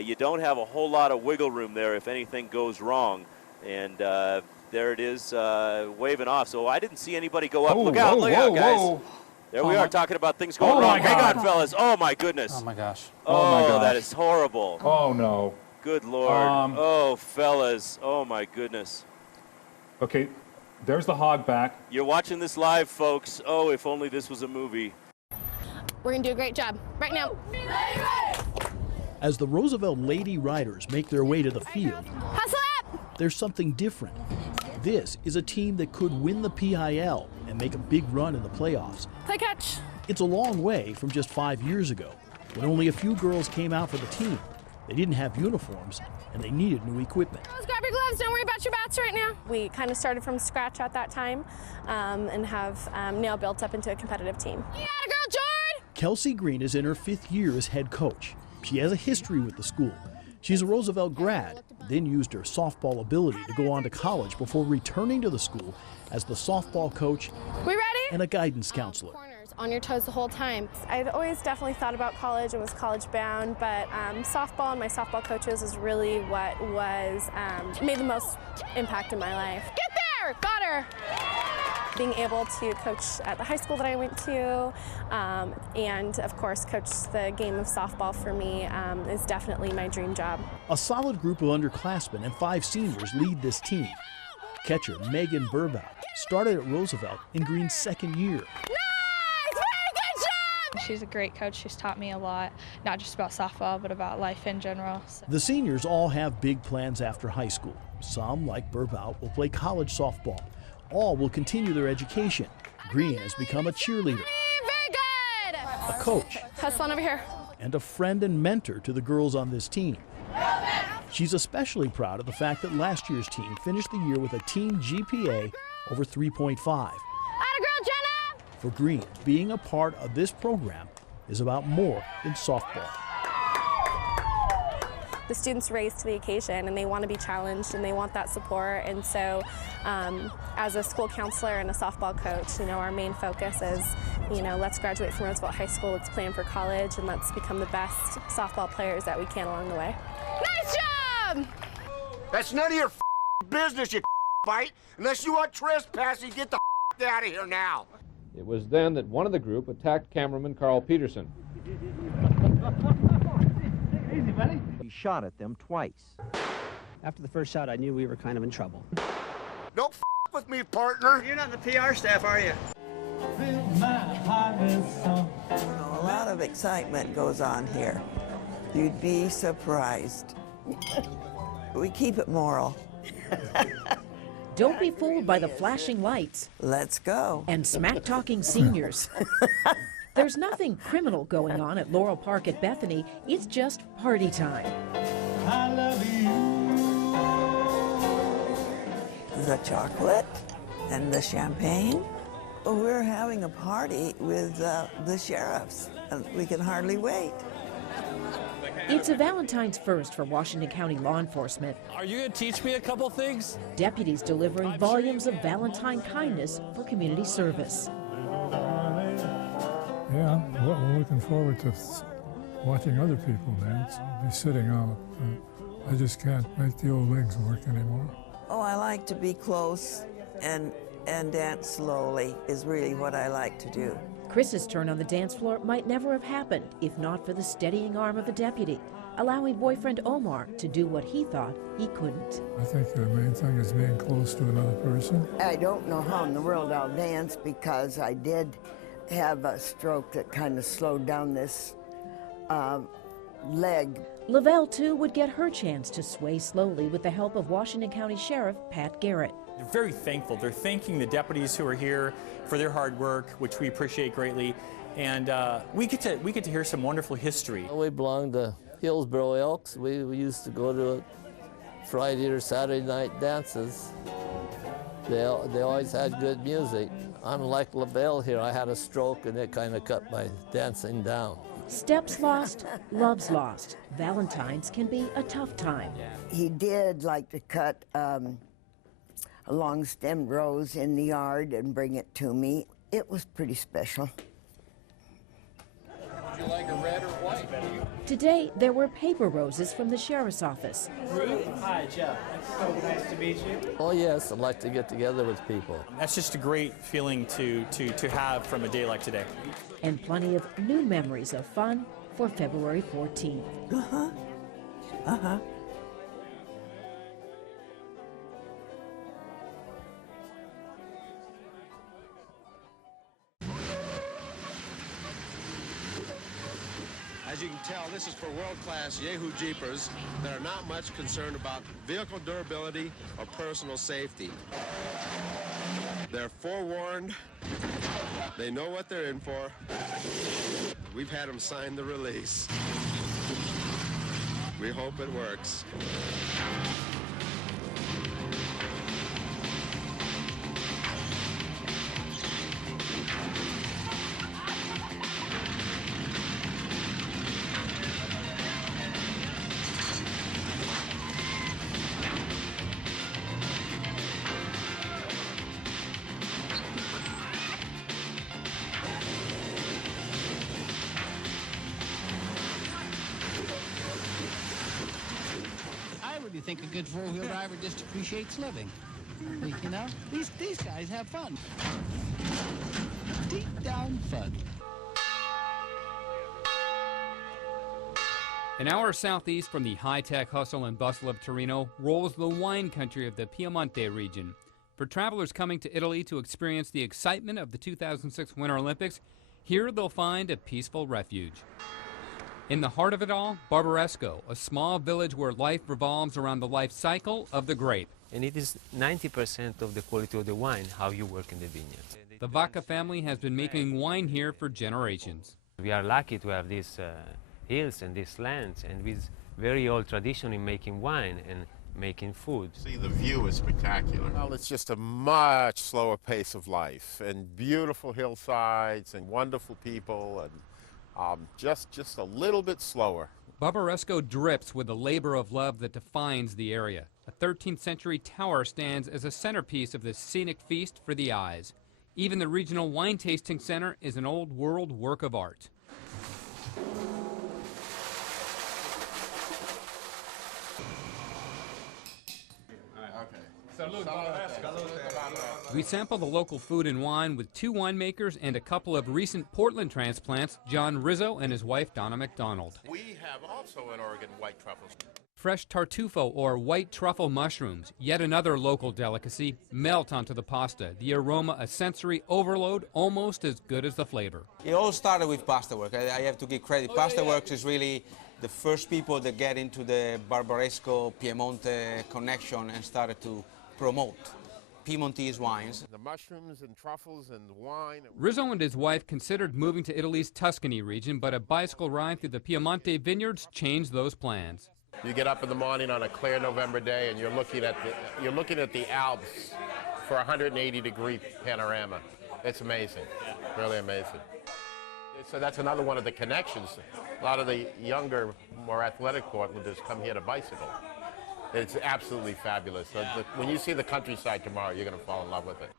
you don't have a whole lot of wiggle room there if anything goes wrong. And there it is, waving off. So I didn't see anybody go up. Look out, look out, guys. There we are talking about things going wrong. Hang on, fellas. Oh, my goodness. Oh, my gosh. Oh, my gosh. That is horrible. Oh, no. Good Lord. Oh, fellas. Oh, my goodness. Okay, there's the hog back. You're watching this live, folks. Oh, if only this was a movie. We're going to do a great job right now. As the Roosevelt Lady Riders make their way to the field, Hustle up! there's something different. This is a team that could win the PIL and make a big run in the playoffs. Play catch. It's a long way from just 5 years ago, when only a few girls came out for the team. They didn't have uniforms, and they needed new equipment. Let's grab your gloves. Don't worry about your bats right now. We kind of started from scratch at that time and have now built up into a competitive team. Yeah, girl, Jord! Kelsey Green is in her 5th year as head coach. She has a history with the school. She's a Roosevelt grad, then used her softball ability to go on to college before returning to the school as the softball coach We ready? and a guidance counselor. On your toes the whole time. I'd always definitely thought about college and was college bound, but softball and my softball coaches is really what was made the most impact in my life. Get there! Got her! Being able to coach at the high school that I went to and of course coach the game of softball for me is definitely my dream job. A solid group of underclassmen and 5 seniors lead this team. Catcher Megan Burbout started at Roosevelt in Green's 2nd year. She's a great coach. She's taught me a lot, not just about softball, but about life in general. So. The seniors all have big plans after high school. Some, like Burbout, will play college softball. All will continue their education. Green has become a cheerleader, Very good! a coach, Hustle on over here. and a friend and mentor to the girls on this team. She's especially proud of the fact that last year's team finished the year with a team GPA over 3.5. Atta girl, Jenna! For Green, being a part of this program is about more than softball. The students raise to the occasion and they want to be challenged and they want that support, and so as a school counselor and a softball coach, our main focus is, let's graduate from Roosevelt High School, let's plan for college, and let's become the best softball players that we can along the way. Nice job! That's none of your business, you fight. Unless you want trespassing, get the out of here now. It was then that one of the group attacked cameraman Karl Petersen. Easy, buddy. He shot at them twice. After the first shot, I knew we were kind of in trouble. Don't with me, partner. You're not in the PR staff, are you? A lot of excitement goes on here. You'd be surprised. We keep it moral. Don't be fooled by the flashing lights. Let's go. And smack-talking seniors. There's nothing criminal going on at Laurel Park at Bethany. It's just party time. I love you. The chocolate and the champagne. We're having a party with the sheriffs. We can hardly wait. It's a Valentine's first for Washington County law enforcement. Are you going to teach me a couple things? Deputies delivering volumes of Valentine kindness for community service. Yeah, well, we're looking forward to watching other people dance. I'll be sitting out. I just can't make the old legs work anymore. Oh, I like to be close and dance slowly is really what I like to do. Chris's turn on the dance floor might never have happened if not for the steadying arm of a deputy, allowing boyfriend Omar to do what he thought he couldn't. I think the main thing is being close to another person. I don't know how in the world I'll dance because I did have a stroke that kind of slowed down this leg. Lavelle, too, would get her chance to sway slowly with the help of Washington County Sheriff Pat Garrett. They're very thankful. They're thanking the deputies who are here for their hard work, which we appreciate greatly. And we get to hear some wonderful history. We belong to Hillsboro Elks. We used to go to Friday or Saturday night dances. They always had good music. Unlike Lavelle here, I had a stroke and it kind of cut my dancing down. Steps lost, loves lost. Valentine's can be a tough time. He did like to cut a long stemmed rose in the yard and bring it to me. It was pretty special. you like a red or white? Today, there were paper roses from the sheriff's office. Hi, Jeff. It's so nice to meet you. Oh yes, I'd like to get together with people. That's just a great feeling to have from a day like today. And plenty of new memories of fun for February 14th. Uh-huh. Uh-huh. As you can tell, this is for world-class Yahoo Jeepers that are not much concerned about vehicle durability or personal safety. They're forewarned. They know what they're in for. We've had them sign the release. We hope it works. I think a good four-wheel driver just appreciates living. You know, these guys have fun. Deep down fun. An hour southeast from the high-tech hustle and bustle of Torino rolls the wine country of the Piemonte region. For travelers coming to Italy to experience the excitement of the 2006 Winter Olympics, here they'll find a peaceful refuge. In the heart of it all, Barbaresco, a small village where life revolves around the life cycle of the grape. And it is 90% of the quality of the wine, how you work in the vineyard. The Vacca family has been making wine here for generations. We are lucky to have these hills and these lands, and with very old tradition in making wine and making food. See, the view is spectacular. Well, it's just a much slower pace of life, and beautiful hillsides and wonderful people, and just a little bit slower. Barbaresco drips with the labor of love that defines the area. A 13th century tower stands as a centerpiece of this scenic feast for the eyes. Even the regional wine tasting center is an old world work of art. We sample the local food and wine with two winemakers and a couple of recent Portland transplants, John Rizzo and his wife Donna McDonald. We have also in Oregon white truffles. Fresh tartufo, or white truffle mushrooms, yet another local delicacy, melt onto the pasta. The aroma a sensory overload, almost as good as the flavor. It all started with Pasta Works. I have to give credit. Pasta Works is really the first people that get into the Barbaresco Piemonte connection and started to promote Piemontese wines. The mushrooms and truffles and the wine. Rizzo and his wife considered moving to Italy's Tuscany region, but a bicycle ride through the Piemonte vineyards changed those plans. You get up in the morning on a clear November day and you're looking at the Alps for a 180-degree panorama. It's amazing, really amazing. So that's another one of the connections. A lot of the younger, more athletic Portlanders come here to bicycle. It's absolutely fabulous. So when you see the countryside tomorrow, you're going to fall in love with it.